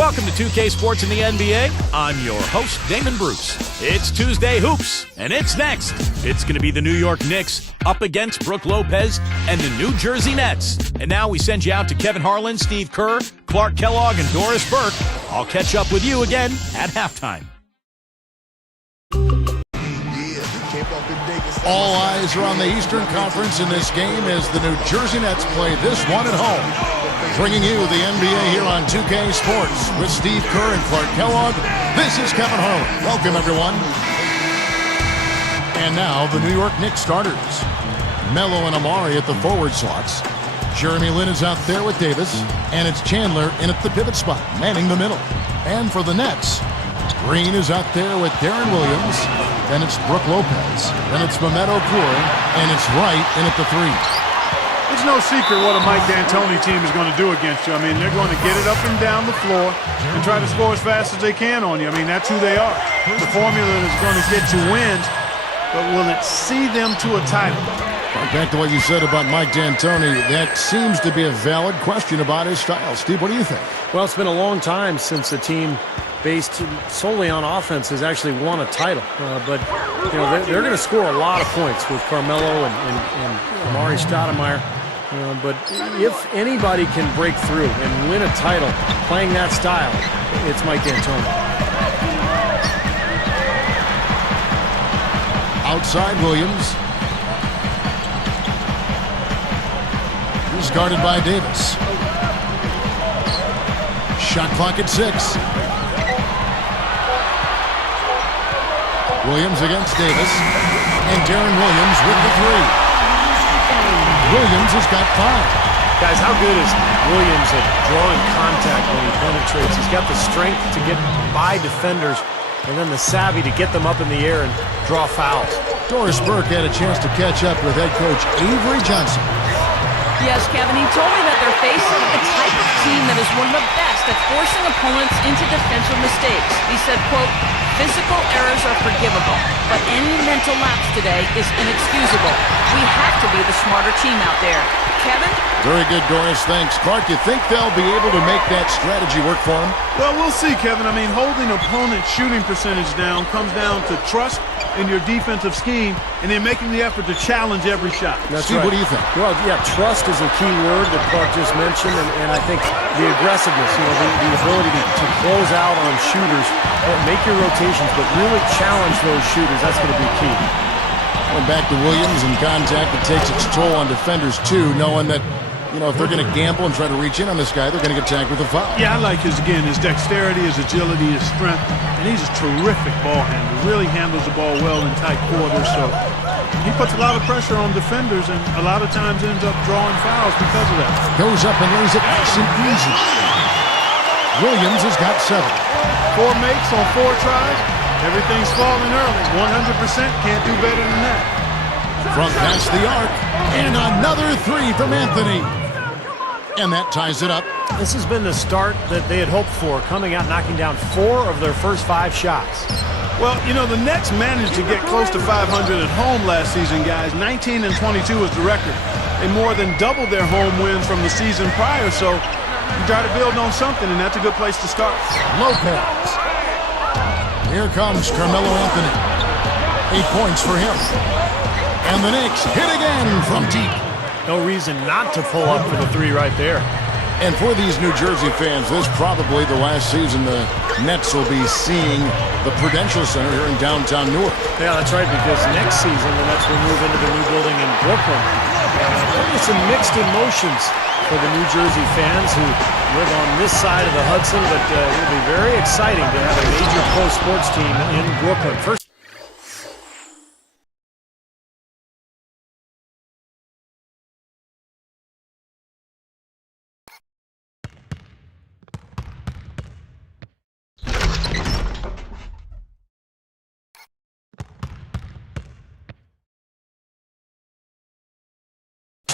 Welcome to 2K Sports in the NBA. I'm your host, Damon Bruce. It's Tuesday Hoops, and it's next. It's going to be the New York Knicks up against Brook Lopez and the New Jersey Nets. And now we send you out to Kevin Harlan, Steve Kerr, Clark Kellogg, and Doris Burke. I'll catch up with you again at halftime. All eyes are on the Eastern Conference in this game as the New Jersey Nets play this one at home. Bringing you the NBA here on 2K Sports with Steve Kerr and Clark Kellogg. This is Kevin Harlan. Welcome, everyone. And now the New York Knicks starters. Melo and Amari at the forward slots. Jeremy Lin is out there with Davis. And it's Chandler in at the pivot spot, manning the middle. And for the Nets, Green is out there with Darren Williams. Then it's Brook Lopez. Then it's Mehmet Okur. And it's Wright in at the three. It's no secret what a Mike D'Antoni team is going to do against you. I mean, they're going to get it up and down the floor and try to score as fast as they can on you. I mean, that's who they are. The formula is going to get you wins, but will it see them to a title? Back to what you said about Mike D'Antoni, that seems to be a valid question about his style. Steve, what do you think? Well, it's been a long time since a team based solely on offense has actually won a title. But, you know, they're going to score a lot of points with Carmelo and Amari Stoudemire. But if anybody can break through and win a title playing that style, it's Mike D'Antoni. Outside Williams. He's guarded by Davis. Shot clock at 6. Williams against Davis. And Darren Williams with the three. Williams has got 5. Guys, how good is Williams at drawing contact when he penetrates? He's got the strength to get by defenders and then the savvy to get them up in the air and draw fouls. Doris Burke had a chance to catch up with head coach Avery Johnson. Yes, Kevin, he told me that they're facing a type of team that is one of the best at forcing opponents into defensive mistakes. He said, quote, "Physical errors are forgivable, but any mental lapse today is inexcusable. We have to be the smarter team out there." Kevin? Very good, Doris. Thanks. Clark, you think they'll be able to make that strategy work for them? Well, we'll see, Kevin. I mean, holding opponent's shooting percentage down comes down to trust in your defensive scheme and then making the effort to challenge every shot. That's Steve, right. what do you think? Well, yeah, trust is a key word that Clark just mentioned, and I think the aggressiveness, you know, the ability to close out on shooters, make your rotations, but really challenge those shooters. That's going to be key. Going back to Williams and contact, it takes its toll on defenders, too, knowing that, you know, if they're going to gamble and try to reach in on this guy, they're going to get tagged with a foul. Yeah, I like his dexterity, his agility, his strength, and he's a terrific ball handler. Really handles the ball well in tight quarters, so he puts a lot of pressure on defenders and a lot of times ends up drawing fouls because of that. Goes up and lays it nice and easy. Williams has got 7. 4 makes on 4 tries. Everything's falling early. 100% can't do better than that. From past the arc, and another 3 from Anthony. And that ties it up. This has been the start that they had hoped for, coming out knocking down 4 of their first 5 shots. Well, you know, the Nets managed to get close to 500 at home last season, guys. 19-22 is the record. They more than doubled their home wins from the season prior, so you try to build on something, and that's a good place to start. Lopez. Here comes Carmelo Anthony. 8 points for him. And the Knicks hit again from deep. No reason not to pull up for the 3 right there. And for these New Jersey fans, this is probably the last season the Nets will be seeing the Prudential Center here in downtown Newark. Yeah, that's right, because next season the Nets will move into the new building in Brooklyn. Probably some mixed emotions for the New Jersey fans who live on this side of the Hudson, but it will be very exciting to have a major pro sports team in Brooklyn. First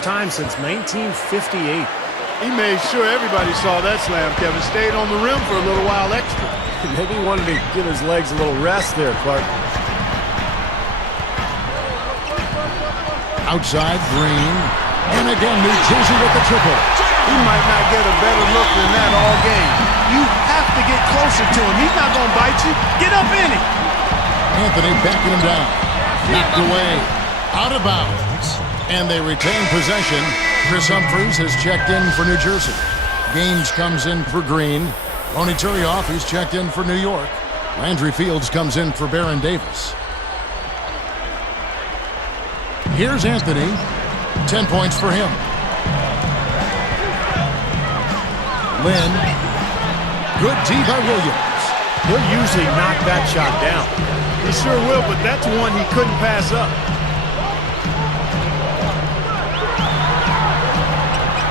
time since 1958. He made sure everybody saw that slam, Kevin. Stayed on the rim for a little while extra. Maybe he wanted to give his legs a little rest there, Clark. Outside, Green. And again, New Jersey with the triple. He might not get a better look than that all game. you have to get closer to him. He's not going to bite you. Get up in it. Anthony backing him down. Knocked away. Out of bounds. And they retain possession. Chris Humphries has checked in for New Jersey. Gaines comes in for Green. Ronny Turioff, he's checked in for New York. Landry Fields comes in for Baron Davis. Here's Anthony. 10 points for him. Lynn. Good D by Williams. He'll usually knock that shot down. He sure will, but that's one he couldn't pass up.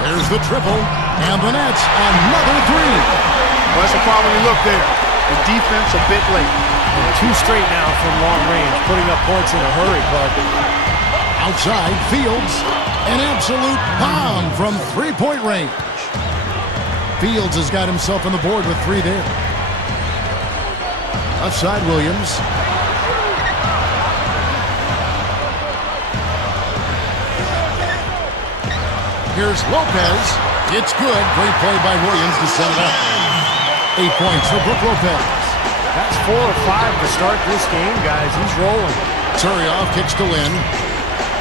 There's the triple. And the Nets, another three. Well, that's a quality look there. The defense a bit late. And 2 straight now from long range, putting up points in a hurry, Clark. Outside, Fields. An absolute bomb from three-point range. Fields has got himself on the board with 3 there. Left side, Williams. Here's Lopez. It's good. Great play by Williams to set it up. 8 points for Brook Lopez. That's 4 or 5 to start this game, guys. He's rolling. Turioff kicks to Lynn.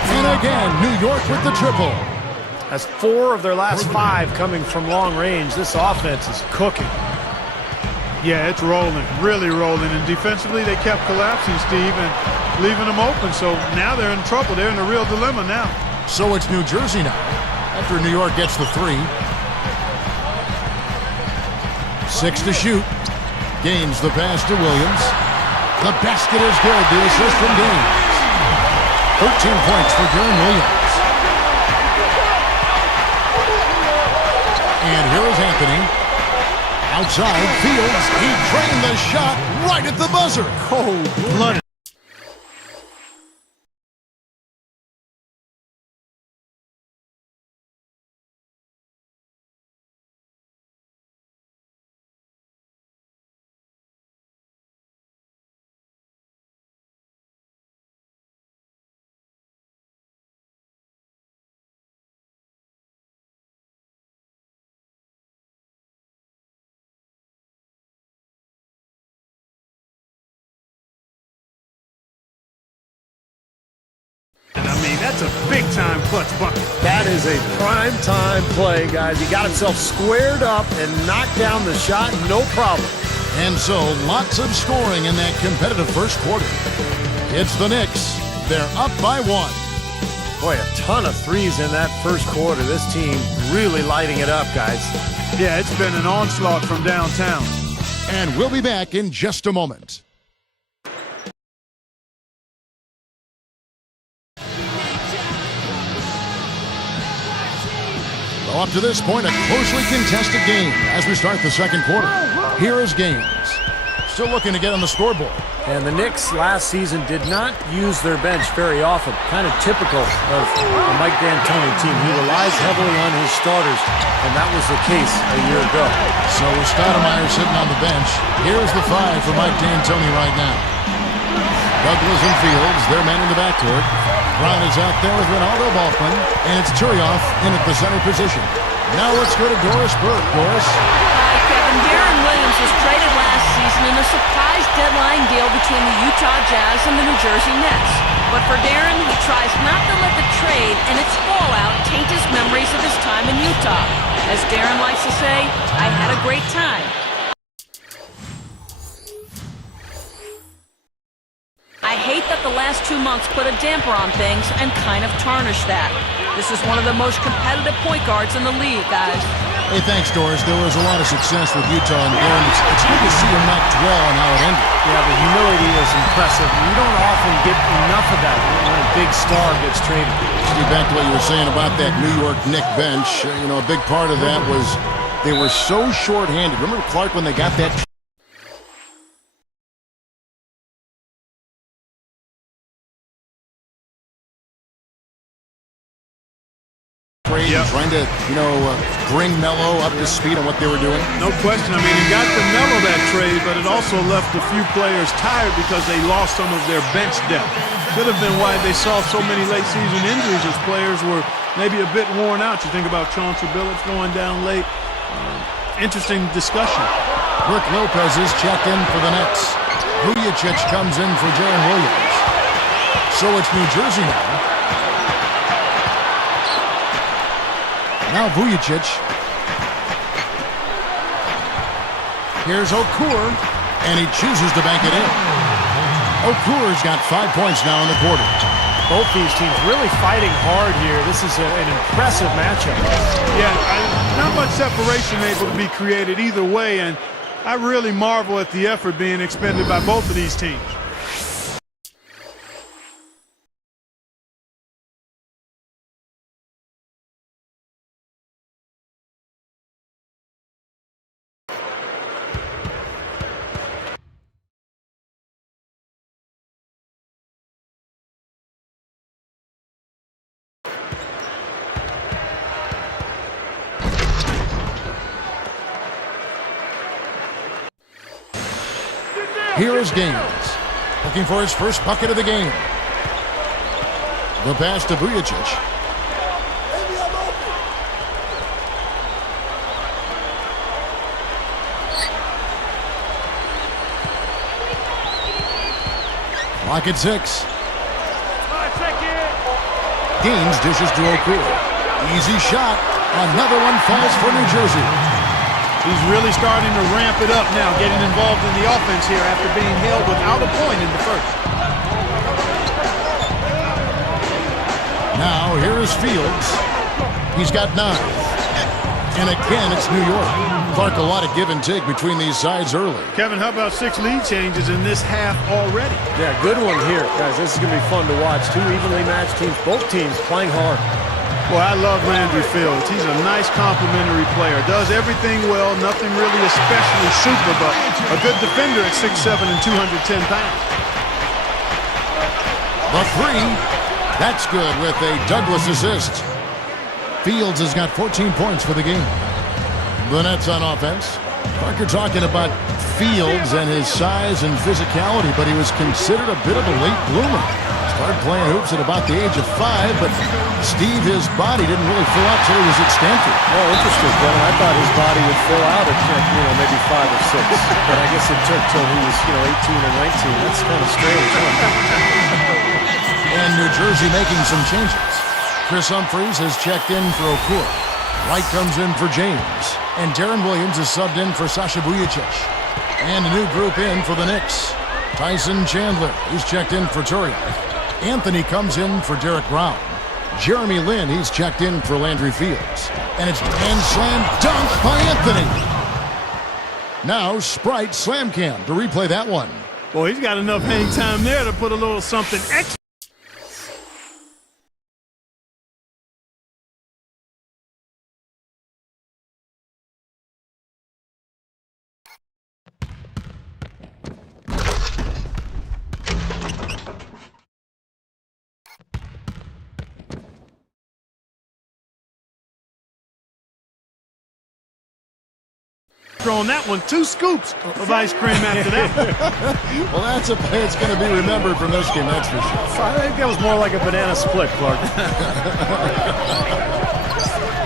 And again, New York with the triple. That's 4 of their last 5 coming from long range. This offense is cooking. Yeah, it's rolling, really rolling. And defensively, they kept collapsing, Steve, and leaving them open. So now they're in trouble. They're in a real dilemma now. So it's New Jersey now, after New York gets the 3. 6 to shoot. Gaines the pass to Williams. The basket is good. The assist from Gaines. 13 points for Darren Williams. And here is Anthony. Outside, Fields. He trained the shot right at the buzzer. Cold-blooded. I mean, that's a big-time clutch bucket. That is a prime-time play, guys. He got himself squared up and knocked down the shot, no problem. And so, lots of scoring in that competitive first quarter. It's the Knicks. They're up by 1. Boy, a ton of threes in that first quarter. This team really lighting it up, guys. Yeah, it's been an onslaught from downtown. And we'll be back in just a moment. Well, up to this point, a closely contested game as we start the second quarter. Here is Gaines. Still looking to get on the scoreboard. And the Knicks last season did not use their bench very often. Kind of typical of the Mike D'Antoni team. He relies heavily on his starters, and that was the case a year ago. So with Stoudemire sitting on the bench, here's the 5 for Mike D'Antoni right now. Douglas and Fields, they're men in the backcourt. Brown is out there with Ronaldo Balkman, and it's Turioff in at the center position. Now let's go to Doris Burke. Doris. Hi, Kevin. Darren Williams was traded last season in a surprise deadline deal between the Utah Jazz and the New Jersey Nets. But for Darren, he tries not to let the trade and its fallout taint his memories of his time in Utah. As Darren likes to say, I had a great time. I hate that the last 2 months put a damper on things and kind of tarnished that. This is one of the most competitive point guards in the league, guys. Hey, thanks, Doris. There was a lot of success with Utah, and Darren, it's good to see him not dwell on how it ended. Yeah, the humility is impressive. You don't often get enough of that when a big star gets traded. Get back to what you were saying about that New York Knicks bench. You know, a big part of that was they were so short-handed. Remember Clark when they got that trade, trying to, bring Melo up to speed on what they were doing? No question. I mean, it got the Melo that trade, but it also left a few players tired because they lost some of their bench depth. Could have been why they saw so many late-season injuries as players were maybe a bit worn out. You think about Chauncey Billups going down late. interesting discussion. Brook Lopez is checked in for the Nets. Vujacic comes in for Jaren Williams. So it's New Jersey now. Now Vujacic. Here's Okur, and he chooses to bank it in. Okur's got 5 points now in the quarter. Both these teams really fighting hard here. This is an impressive matchup. Yeah, not much separation able to be created either way, and I really marvel at the effort being expended by both of these teams. Here is Gaines, looking for his first bucket of the game. The pass to Vujacic. Clock at 6. Gaines dishes to Okur. Easy shot. Another one falls for New Jersey. He's really starting to ramp it up now, getting involved in the offense here after being held without a point in the first. Now, here is Fields. He's got 9. And again, it's New York. Clark, a lot of give and take between these sides early. Kevin, how about 6 lead changes in this half already? Yeah, good one here. Guys, this is going to be fun to watch. 2 evenly matched teams, both teams playing hard. Well, I love Landry Fields. He's a nice complimentary player. Does everything well, nothing really especially super, but a good defender at 6'7" and 210 pounds. The 3. That's good with a Douglas assist. Fields has got 14 points for the game. The Nets on offense. Parker talking about Fields and his size and physicality, but he was considered a bit of a late bloomer. Started playing hoops at about the age of 5, but Steve, his body didn't really fill out till he was at Stanford. Oh, interesting, Kevin. I thought his body would fill out at maybe 5 or 6, but I guess it took till he was 18 or 19. That's kind of strange. And New Jersey making some changes. Chris Humphries has checked in for Okur. Wright comes in for James, and Jaren Williams is subbed in for Sasha Vujacic. And a new group in for the Knicks. Tyson Chandler, he's checked in for Turiaf. Anthony comes in for Derek Brown. Jeremy Lin, he's checked in for Landry Fields. And it's hand slam dunk by Anthony. Now Sprite slam cam to replay that one. Well, he's got enough hang time there to put a little something extra. On that one, 2 scoops of ice cream after that. Well, that's a play that's going to be remembered from this game, that's for sure. I think that was more like a banana split, Clark.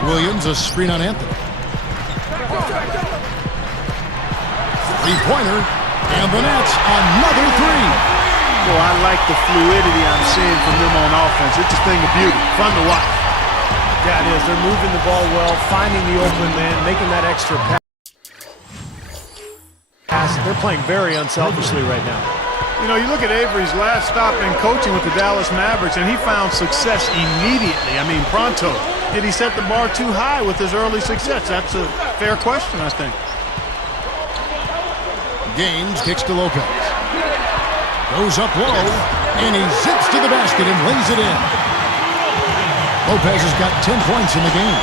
Williams, a screen on Anthony. Three-pointer, and the Nets, another 3. Well, I like the fluidity I'm seeing from them on offense. It's a thing of beauty. Fun to watch. Yeah, it is. They're moving the ball well, finding the open man, making that extra pass. They're playing very unselfishly right now. You know, you look at Avery's last stop in coaching with the Dallas Mavericks, and he found success immediately. I mean, pronto. Did he set the bar too high with his early success? That's a fair question, I think. Gaines kicks to Lopez. Goes up low, and he zips to the basket and lays it in. Lopez has got 10 points in the game.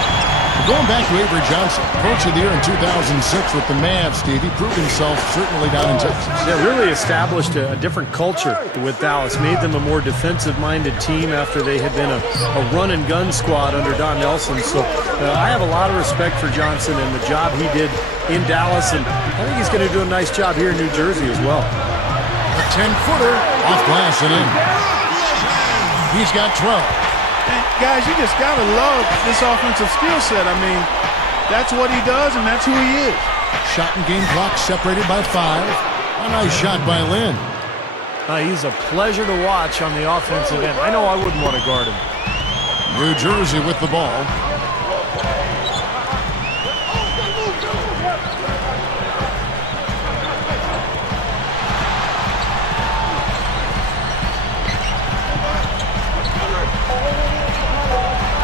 Going back to Avery Johnson, Coach of the Year in 2006 with the Mavs, Steve. He proved himself certainly down in Texas. Yeah, really established a different culture with Dallas, made them a more defensive-minded team after they had been a run-and-gun squad under Don Nelson. So I have a lot of respect for Johnson and the job he did in Dallas, and I think he's going to do a nice job here in New Jersey as well. A 10-footer off glass and in. He's got 12. And guys, you just got to love this offensive skill set. I mean, That's what he does, and that's who he is. Shot and game clock separated by 5. A nice shot by Lynn. He's a pleasure to watch on the offensive end. I know I wouldn't want to guard him. New Jersey with the ball.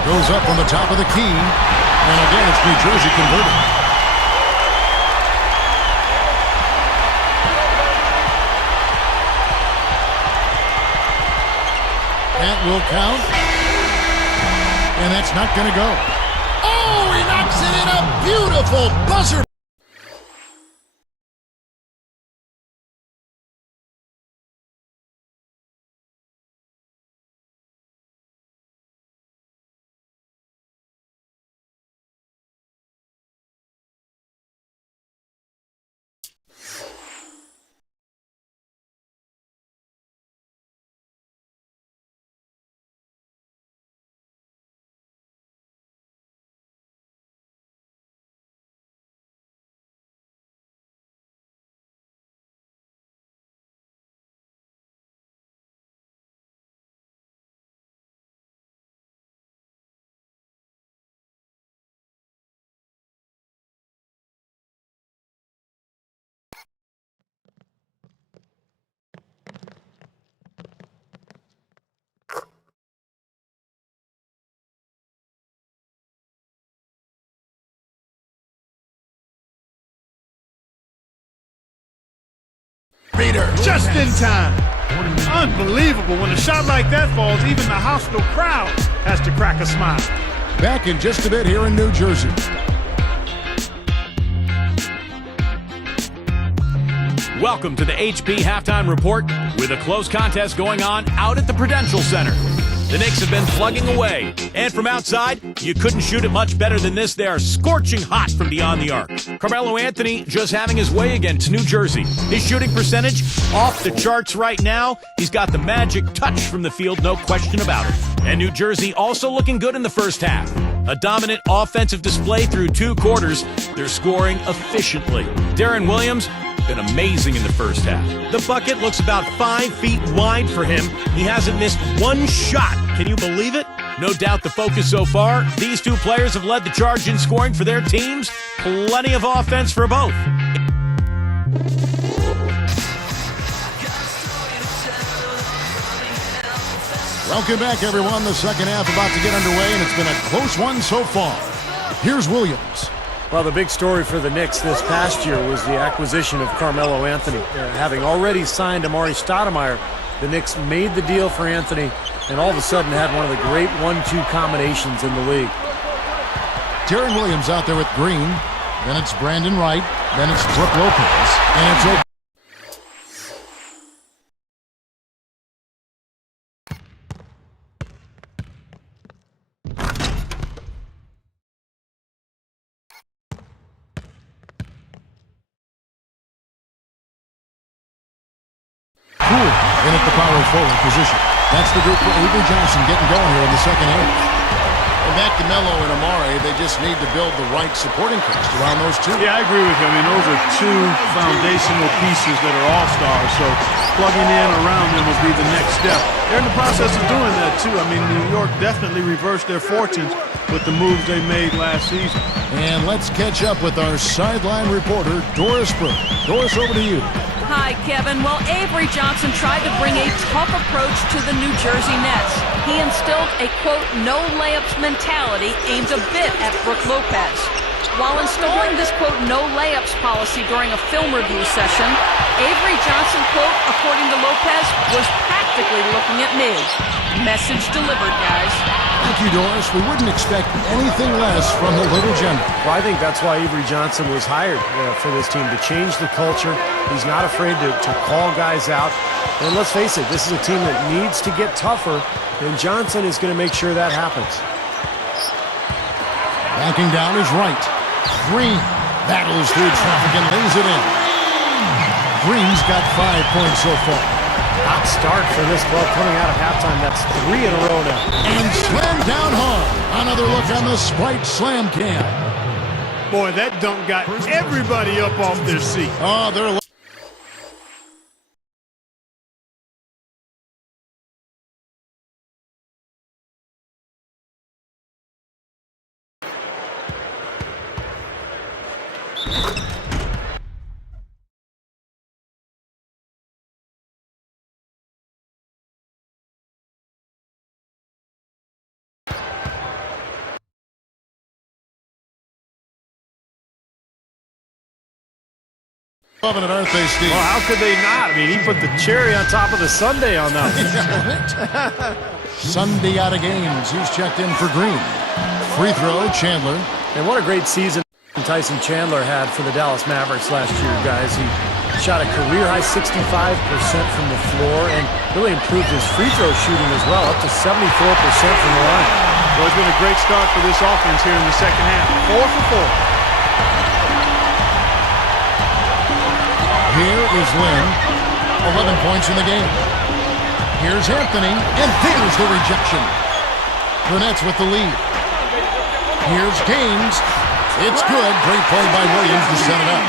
Goes up on the top of the key. And again, it's New Jersey converting. That will count. And that's not going to go. Oh, he knocks it in a beautiful buzzer. Just in time. Unbelievable. When a shot like that falls, even the hostile crowd has to crack a smile. Back in just a bit here in New Jersey. Welcome to the HP Halftime Report with a close contest going on out at the Prudential Center. The Knicks have been plugging away, and from outside, you couldn't shoot it much better than this. They are scorching hot from beyond the arc. Carmelo Anthony just having his way against New Jersey. His shooting percentage off the charts right now. He's got the magic touch from the field, no question about it. And New Jersey also looking good in the first half. A dominant offensive display through 2 quarters. They're scoring efficiently. Darren Williams been amazing in the first half. The bucket looks about 5 feet wide for him. He hasn't missed one shot. Can you believe it? No doubt the focus so far. These 2 players have led the charge in scoring for their teams. Plenty of offense for both. Welcome back, everyone. The second half about to get underway, and it's been a close one so far. Here's Williams. Well, the big story for the Knicks this past year was the acquisition of Carmelo Anthony. Having already signed Amari Stoudemire, the Knicks made the deal for Anthony and all of a sudden had one of the great 1-2 combinations in the league. Darren Williams out there with Green. Then it's Brandon Wright. Then it's Brook Lopez. And it's over. In at the power forward position. That's the group for Avery Johnson getting going here in the second half. And back to Melo and Amari, they just need to build the right supporting cast around those 2. Yeah, I agree with you. I mean, those are 2 foundational pieces that are all-stars, so plugging in around them will be the next step. They're in the process of doing that, too. I mean, New York definitely reversed their fortunes with the moves they made last season. And let's catch up with our sideline reporter, Doris Burke. Doris, over to you. Hi, Kevin. Well, Avery Johnson tried to bring a tough approach to the New Jersey Nets. He instilled a, quote, no-layups mentality aimed a bit at Brook Lopez. While installing this, quote, no-layups policy during a film review session, Avery Johnson, quote, according to Lopez, was practically looking at me. Message delivered, guys. Thank you, Doris. We wouldn't expect anything less from the little general. Well, I think that's why Avery Johnson was hired for this team, to change the culture. He's not afraid to call guys out. And let's face it, this is a team that needs to get tougher, and Johnson is going to make sure that happens. Backing down is Wright. Green battles through traffic and lays it in. Green's got 5 points so far. Hot start for this club coming out of halftime. That's 3 in a row now. And slammed down hard. Another look on the Sprite Slam Cam. Boy, that dunk got everybody up off their seat. Oh, they're loving it, aren't they, Steve? Well, how could they not? I mean, he put the cherry on top of the sundae on that one. Sunday out of games. He's checked in for Green. Free throw, Chandler. And what a great season Tyson Chandler had for the Dallas Mavericks last year, guys. He shot a career-high 65% from the floor and really improved his free throw shooting as well, up to 74% from the line. Well, it's been a great start for this offense here in the second half. 4 for 4. Here is Lynn. 11 points in the game. Here's Anthony, and there's the rejection. The Nets with the lead. Here's Gaines. It's good. Great play by Williams to set it up.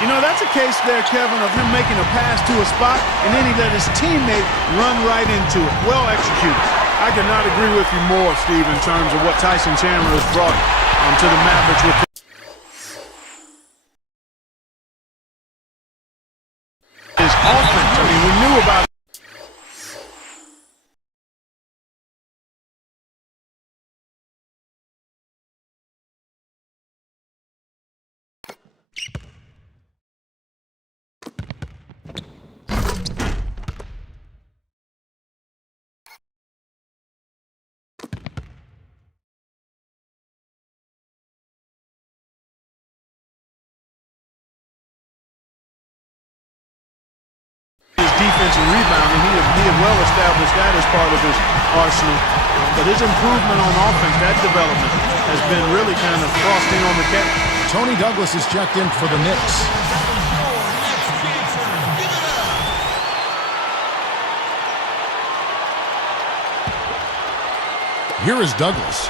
You know, that's a case there, Kevin, of him making a pass to a spot, and then he let his teammate run right into it. Well executed. I could not agree with you more, Steve, in terms of what Tyson Chandler has brought to the Mavericks with his offense. I mean, we knew about it. Defensive rebounding, he had well established that as part of his arsenal. But his improvement on offense, that development, has been really kind of frosting on the cake. Tony Douglas is checked in for the Knicks. Here is Douglas.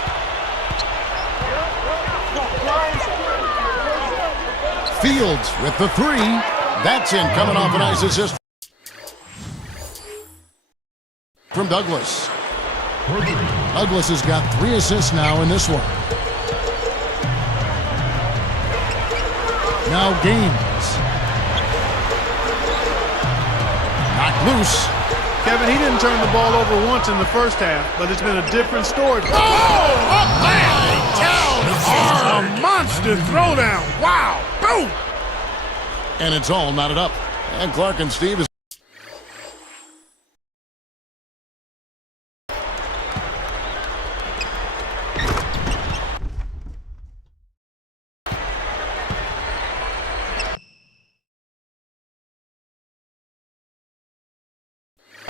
Fields with the three. That's in, coming off an ice assist from Douglas. Douglas has got 3 assists now in this one. Now Gaines. Knocked loose. Kevin, he didn't turn the ball over once in the first half, but it's been a different story. Oh, up down. A monster throwdown. Wow. Boom. And it's all knotted up. And Clark and Steve is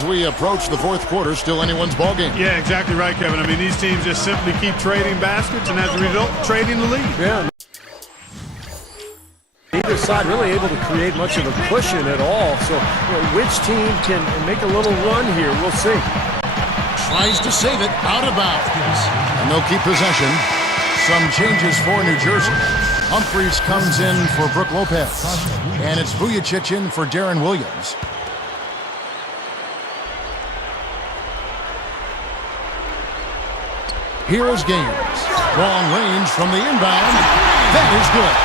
we approach the fourth quarter, still anyone's ball game. Yeah, exactly right, Kevin. I mean, these teams just simply keep trading baskets, and as a result, trading the lead. Yeah. Neither side really able to create much of a cushion at all. So, which team can make a little run here? We'll see. Tries to save it out of bounds. And they'll keep possession. Some changes for New Jersey. Humphreys comes in for Brook Lopez. And it's Vujicic in for Darren Williams. Here is Gaines. Long range from the inbound. That is good.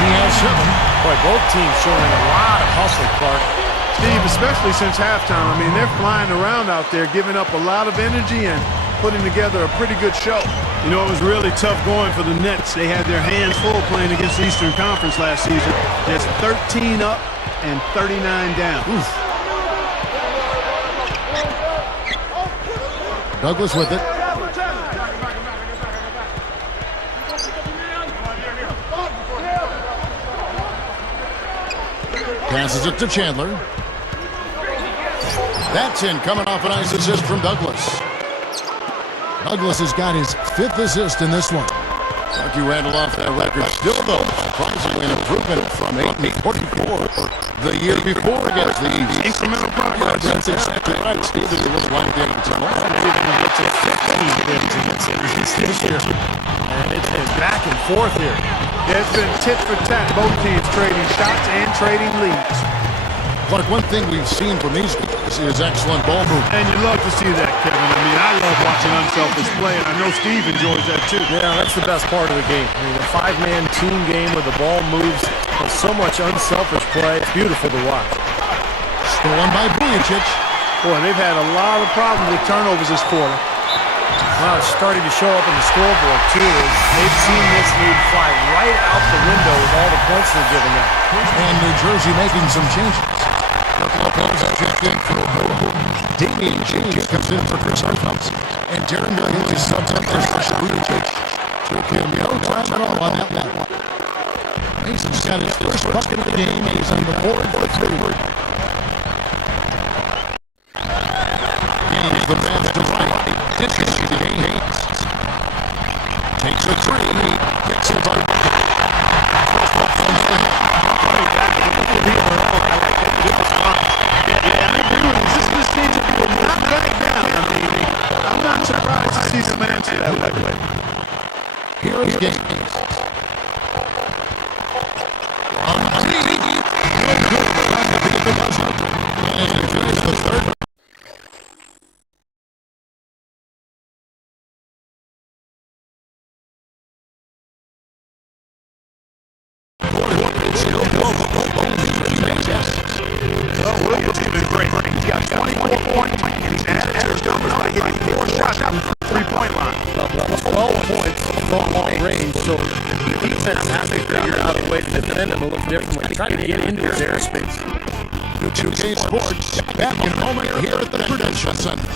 He has 7. Boy, both teams showing a lot of hustle, Clark. Steve, especially since halftime. I mean, they're flying around out there, giving up a lot of energy and putting together a pretty good show. You know, it was really tough going for the Nets. They had their hands full playing against the Eastern Conference last season. That's 13 up and 39 down. Oof. Douglas with it. Passes it to Chandler. That's in, coming off an ice assist from Douglas. Douglas has got his 5th assist in this one. Marky rattled off that record. Still, though, surprisingly an improvement from 8-44 the year before against the East. Incremental progress. That's exactly right, Steve. It looks like they many wins against the Knicks this year. And it's been back and forth here. Yeah, it's been tit for tat. Both teams trading shots and trading leads. Clark, one thing we've seen from these guys is excellent ball movement. And you love to see that, Kevin. I mean, I love watching unselfish play, and I know Steve enjoys that too. Yeah, that's the best part of the game. I mean, a five-man team game where the ball moves with so much unselfish play. It's beautiful to watch. Stolen by Vujicic. Boy, they've had a lot of problems with turnovers this quarter. Well, it's starting to show up in the scoreboard, too. They've seen this lead fly right out the window with all the points they're giving up. And New Jersey making some changes. Lopez is checked in for Damian James comes in for Chris Arthurs. And Darren Williams is subbed in for Vujicic. No time at all on that one. Mason's got his first bucket of the game. He's on the board for third. He's the man to right. Dishes to Haynes. Takes a three. Gets it by This team will not back down. I mean, I'm not surprised to see some answer that way. Here is Gaines. And he finished the third. Oh, Williams has been great. He's got 24 points, and he's averaged numbers by hitting 4 shots from the three-point line. 12 points from long range, so the defense has to figure out a way to defend him a little differently. Trying to get into his airspace. 2K Sports, back in a moment here at the Prudential Center.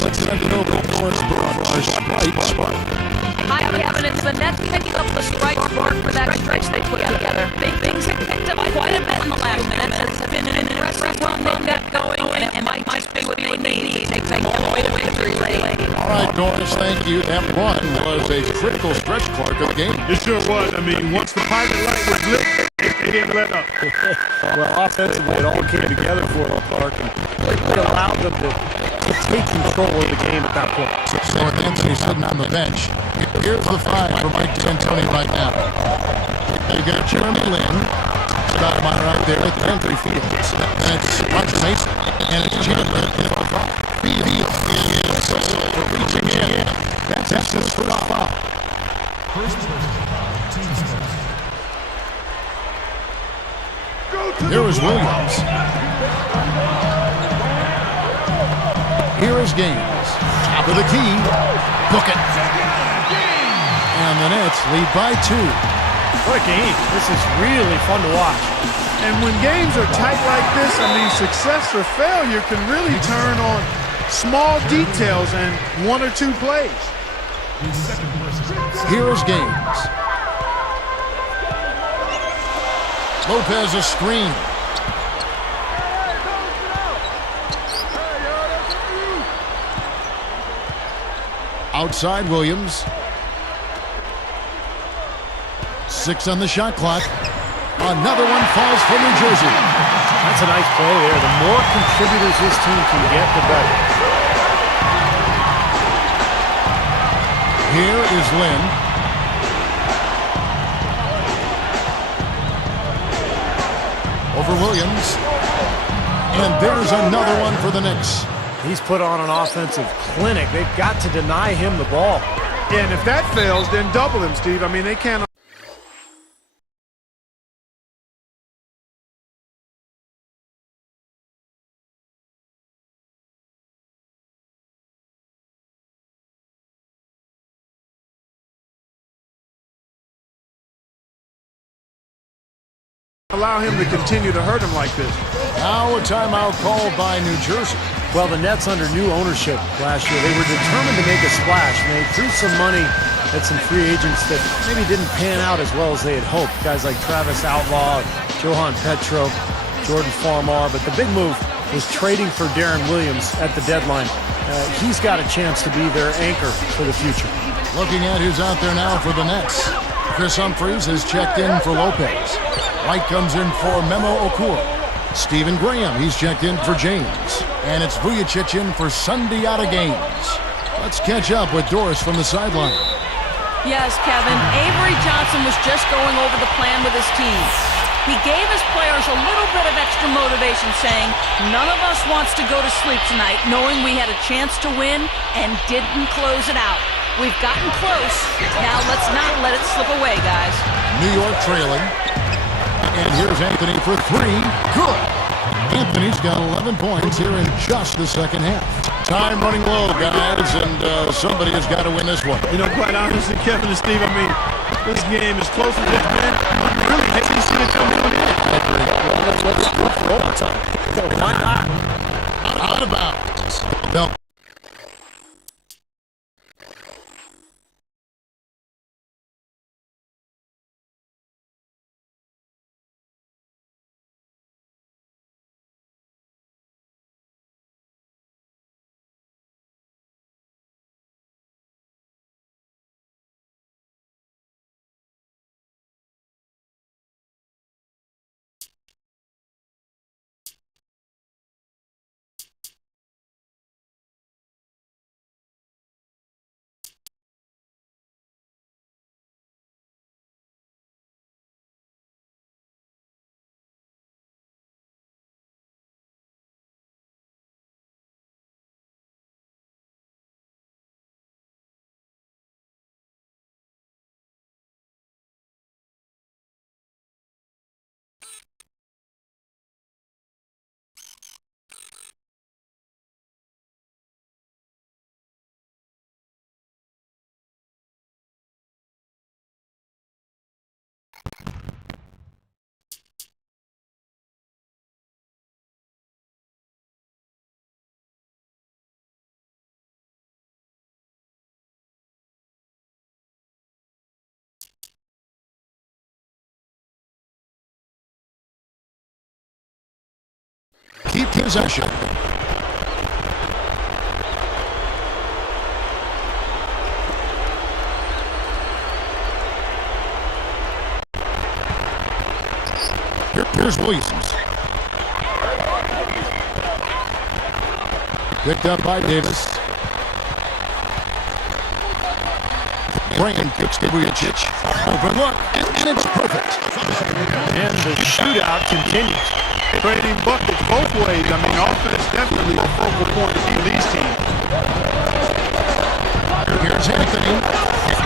Let's send it over towards Barrage. Hi, Kevin. It's the Nets picking up the strike spark for that stretch they put together. Things have picked up quite a bit in the last minutes. It's been an impressive run they've got going, and it might just be what they need to take them all the way to victory lane. All right, Doris, thank you. That one was a critical stretch, Clark, of the game. It sure was. I mean, once the pilot light was lit, it didn't let up. Well, offensively, it all came together for them, Clark, and it allowed them to take control of the game at that point. So Anthony sitting on the bench. Here's the five for Mike D'Antoni right now. You got Jeremy Lin, Stoudemire out there at the entry field. And it's Roger Mason, and it's Chandler in the foul. Reaching in. That's his first foul. Here is Williams. Here is Gaines. Top of the key. Book it. And the Nets lead by 2. What a game. This is really fun to watch. And when games are tight like this, I mean, success or failure can really turn on small details and 1 or 2 plays. Here is Gaines. Lopez a screen. Outside Williams. 6 on the shot clock. Another one falls for New Jersey. That's a nice play there. The more contributors this team can get, the better. Here is Lin. Over Williams. And there's another one for the Knicks. He's put on an offensive clinic. They've got to deny him the ball. And if that fails, then double him, Steve. I mean, they can't allow him to continue to hurt him like this. Now a timeout called by New Jersey. Well, the Nets under new ownership last year, they were determined to make a splash, and they threw some money at some free agents that maybe didn't pan out as well as they had hoped. Guys like Travis Outlaw, Johan Petro, Jordan Farmar, but the big move was trading for Darren Williams at the deadline. he's got a chance to be their anchor for the future. Looking at who's out there now for the Nets. Chris Humphries has checked in for Lopez. White comes in for Memo Okur. Stephen Graham, he's checked in for James. And it's Vujacic in for Sunday out of games. Let's catch up with Doris from the sideline. Yes, Kevin. Avery Johnson was just going over the plan with his team. He gave his players a little bit of extra motivation, saying, none of us wants to go to sleep tonight knowing we had a chance to win and didn't close it out. We've gotten close. Now let's not let it slip away, guys. New York trailing. And here's Anthony for three. Good. Anthony's got 11 points here in just the second half. Time running low, guys, and somebody has got to win this one. You know, quite honestly, Kevin and Steve, I mean, this game, as close as it's been, I really hate to see it come to an end. I agree. Let's go for overtime. Why not? Out of bounds. No. Keep possession. Here's Williams. Picked up by Davis. Graham kicks to Vujacic. Open look, and it's perfect. And the shootout continues. Trading buckets both ways. I mean, offense definitely a focal point for these teams. Here's Anthony.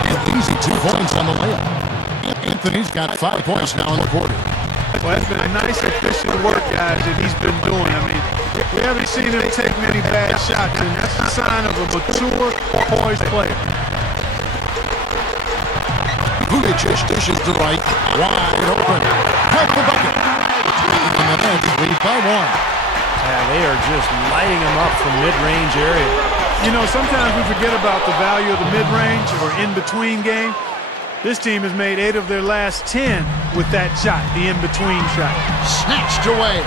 And easy 2 points on the layup. Anthony's got 5 points now in the quarter. Well, that's been nice, efficient work, guys, that he's been doing. I mean, we haven't seen him take many bad shots, and that's a sign of a mature, poised player. Vujacic dishes to right. Wide open. Help the bucket. And the Nets lead by 1. Yeah, they are just lighting them up from mid-range area. You know, sometimes we forget about the value of the mid-range or in-between game. This team has made 8 of their last 10 with that shot, the in-between shot. Snatched away.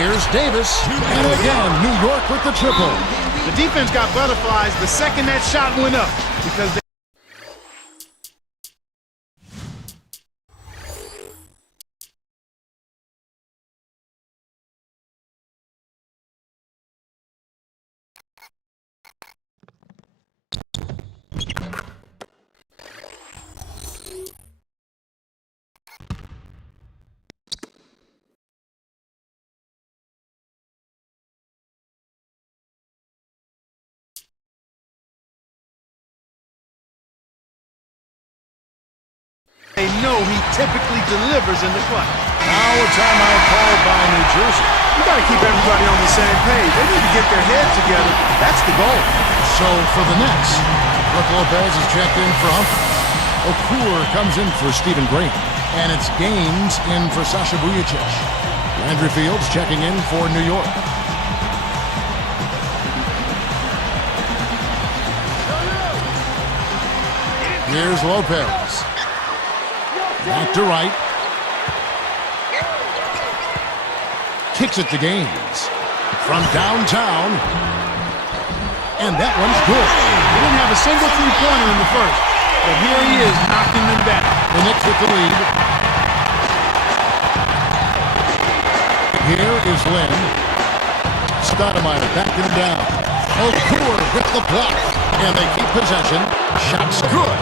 Here's Davis. And again, New York with the triple. The defense got butterflies the second that shot went up because they know he typically delivers in the clutch. Now a timeout called by New Jersey. You got to keep everybody on the same page. They need to get their heads together. That's the goal. So for the Nets, Brook Lopez is checked in for Humphries. Okur comes in for Stephen Graham. And it's Gaines in for Sasha Vujacic. Landry Fields checking in for New York. Here's Lopez. Back to right. Kicks it to Gaines. from downtown. And that one's good. He didn't have a single three-pointer in the first, but here he is knocking them down. The Knicks with the lead. Here is Lynn. Stoudemire backing down. Okur with the block. And they keep possession. Shot's good.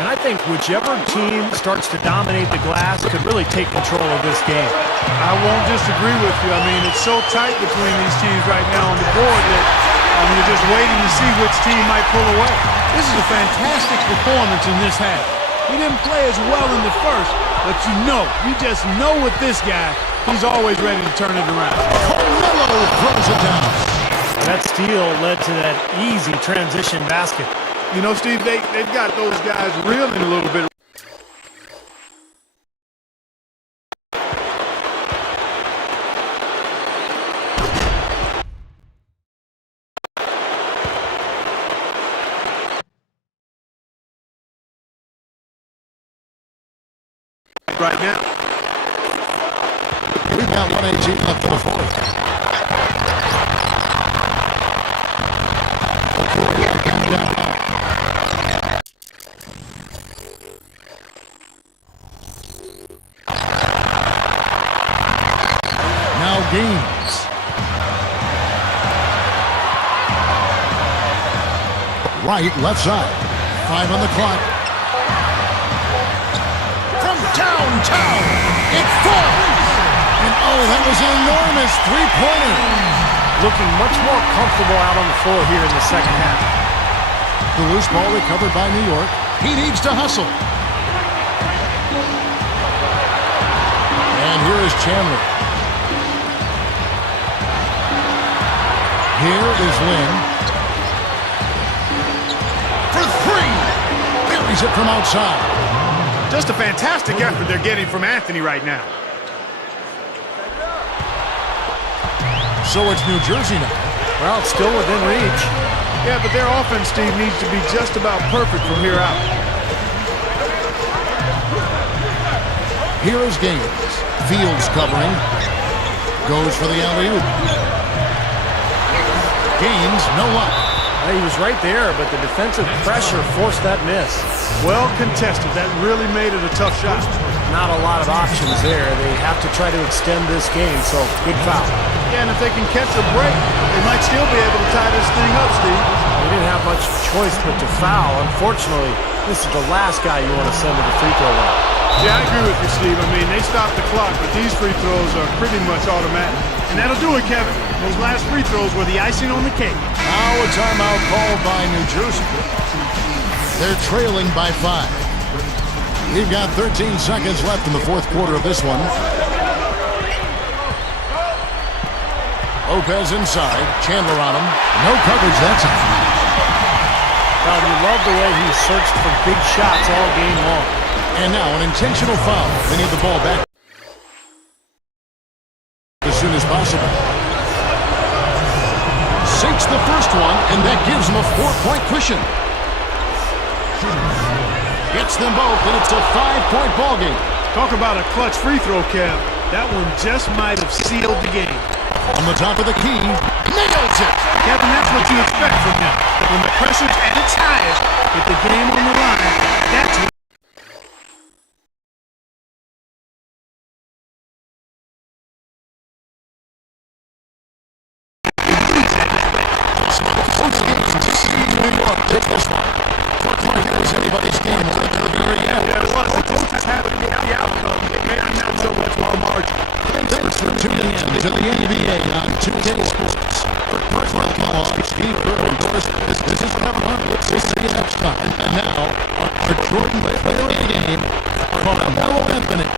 And I think whichever team starts to dominate the glass could really take control of this game. I won't disagree with you. I mean, it's so tight between these teams right now on the board that you're just waiting to see which team might pull away. This is a fantastic performance in this half. He didn't play as well in the first, but you just know with this guy, he's always ready to turn it around. Carmelo throws it down. That steal led to that easy transition basket. You know, Steve, they've got those guys reeling a little bit. Right now. We've got 1:18 left in the fourth. Now Gaines. Right, left side. 5 on the clock. Downtown, it falls! And oh, that was an enormous three-pointer. Looking much more comfortable out on the floor here in the second half. The loose ball recovered by New York. He needs to hustle. And here is Chandler. Here is Lynn. For 3! Buries it from outside. Just a fantastic effort they're getting from Anthony right now. So it's New Jersey now. Well, it's still within reach. Yeah, but their offense, Steve, needs to be just about perfect from here out. Here is Gaines. Fields covering. Goes for the alley-oop. Gaines, no luck. He was right there, but the defensive pressure forced that miss. Well contested. That really made it a tough shot. Not a lot of options there. They have to try to extend this game, so good foul. Yeah, and if they can catch a break, they might still be able to tie this thing up, Steve. They didn't have much choice but to foul. Unfortunately, this is the last guy you want to send to the free throw line. Yeah, I agree with you, Steve. I mean, they stopped the clock, but these free throws are pretty much automatic. And that'll do it, Kevin. Those last free throws were the icing on the cake. Now a timeout called by New Jersey. They're trailing by 5. We've got 13 seconds left in the fourth quarter of this one. Lopez inside. Chandler on him. No coverage that time. Well, you love the way he searched for big shots all game long. And now an intentional foul. They need the ball back as soon as possible. Sinks the first one, and that gives them a 4-point cushion. Gets them both, and it's a 5-point ball game. Talk about a clutch free throw, Kev. That one just might have sealed the game. On the top of the key, nails it. Kevin, that's what you expect from him. When the pressure's at its highest, with the game on the line, that's what take this one. Looked like it was anybody's game right to the very end. Yeah, it was. The coaches happy with the outcome. It may not so much more margin. Thanks for tuning in to the NBA on 2K Sports. For Chris Wilcox, Steve Kerr, this is Kevin Hartley. We'll see you next time. And now, our Jordan player of the game, Carmelo Anthony.